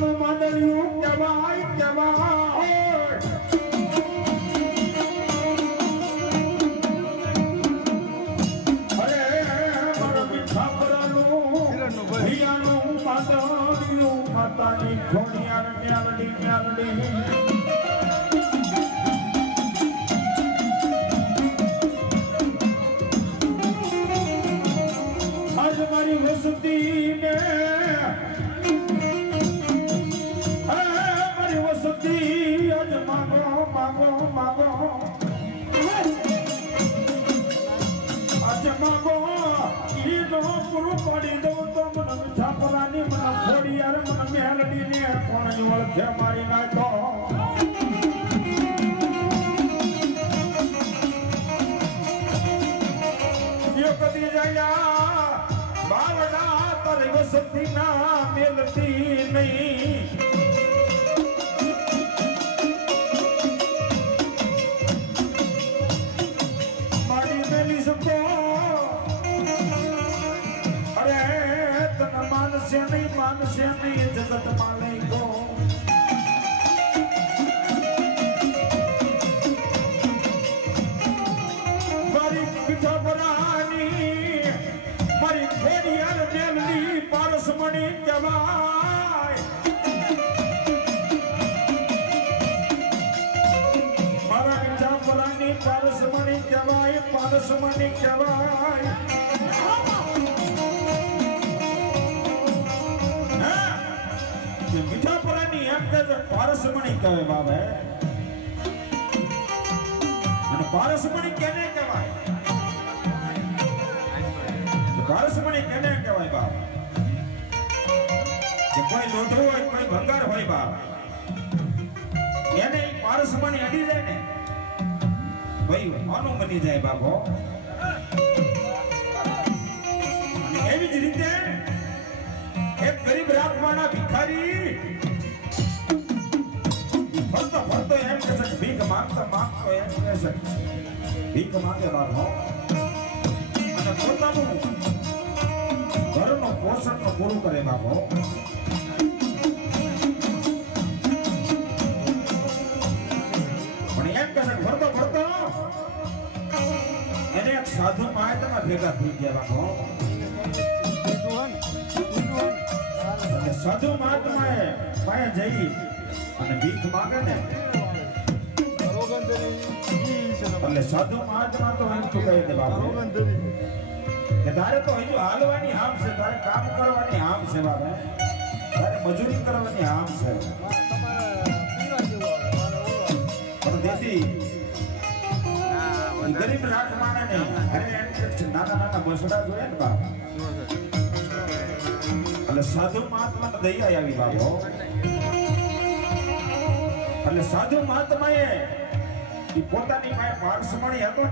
પોતાનું માંડળિયું કહેવાય કહેવાય અરે મારા મીઠાપરાનું હિયાનું માંડળિયું માતાની ખોડિયાર ન્યાલડી ન્યાલડી મારી વસતી ને મારી વસતી આજ માગો માગો માગો આજ માગો ઈનો પૂરું પાડી દઉં તો મને મીઠાપરાની મને ખોડિયાર મને મેલડી ને કોણ ઓળખે મારી નાખો કદી જાય બાવડા તારી વસતી ના મેલતી નહીં મારી મેલી શકો અરે તને માનશે નહીં જગત માં લઈ ગો મારી મીઠાપરાની મારી ખોડિયાર મેલડી પારસમણી કહેવાય મારા મીઠાપરાની પારસમણી કહેવાય પારસમણી કહેવાય મીઠાપરાની એમ કે પારસમણી કહેવાય બાબે અને પારસમણી કેને કહેવાય પારસમણી કેને કહેવાય બાપ કે કોઈ લોઢો હોય કોઈ ભંગાર હોય બાપ એને પારસમણી અડી જાય ને ભાઈ આનું બની જાય બાપો અને એવી જ રીતે એક ગરીબ રાખવાના ભિખારી ફરતો ફરતો એમ કહે છે ભીખ માંગતો માંગતો એમ કહે છે ભીખ માંગે બાપો અને પોતાનું ઘરનો પોષણ પૂરું કરે બાપો પણ એમ કહે ભરતો ભરતો એને એક સાધુ મહાત્મા ભેગા થઈ ગયા બાપો સાધુ મહાત્માએ પાસે જઈ અને ભીખ માંગે ને એટલે સાધુ મહાત્મા તો એમ કહી દે બાપો કે તારે તો હજુ હાલવાની હામ છે તારે કામ કરવાની હામ છે બાબા તારે મજૂરી કરવાની હામ છે પણ તેથી ગરીબ રાખવાના ને અરે નાના નાના બસડા જોઈએ ને બાપ એટલે સાધુ મહાત્મા દયા આવી બાબો એટલે સાધુ મહાત્માએ પોતાની પાસે પારસમણી હતો ને